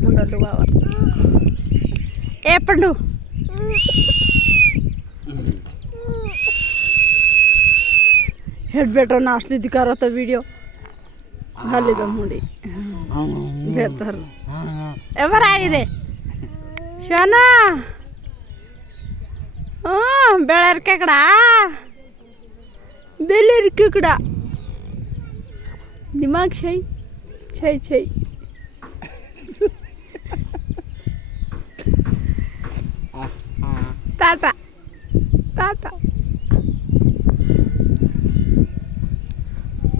Mundur bawa. Pendu. Head better nasty dikha raha tha video. Hali da mundi. Better. Ever agide. Shana. Belar kekda. Belar kekda. Dimag shay. Shay. Tata.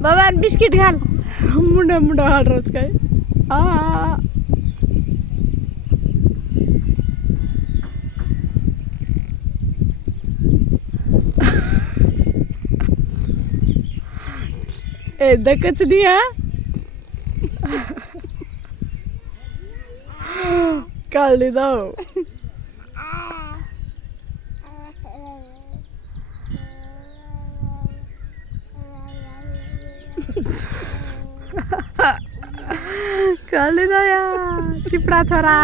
Baba biscuit घाल. मुंडा हाल रोज काय. दकच दिया. काली दो. काली दो यार चिपड़ा छोरा.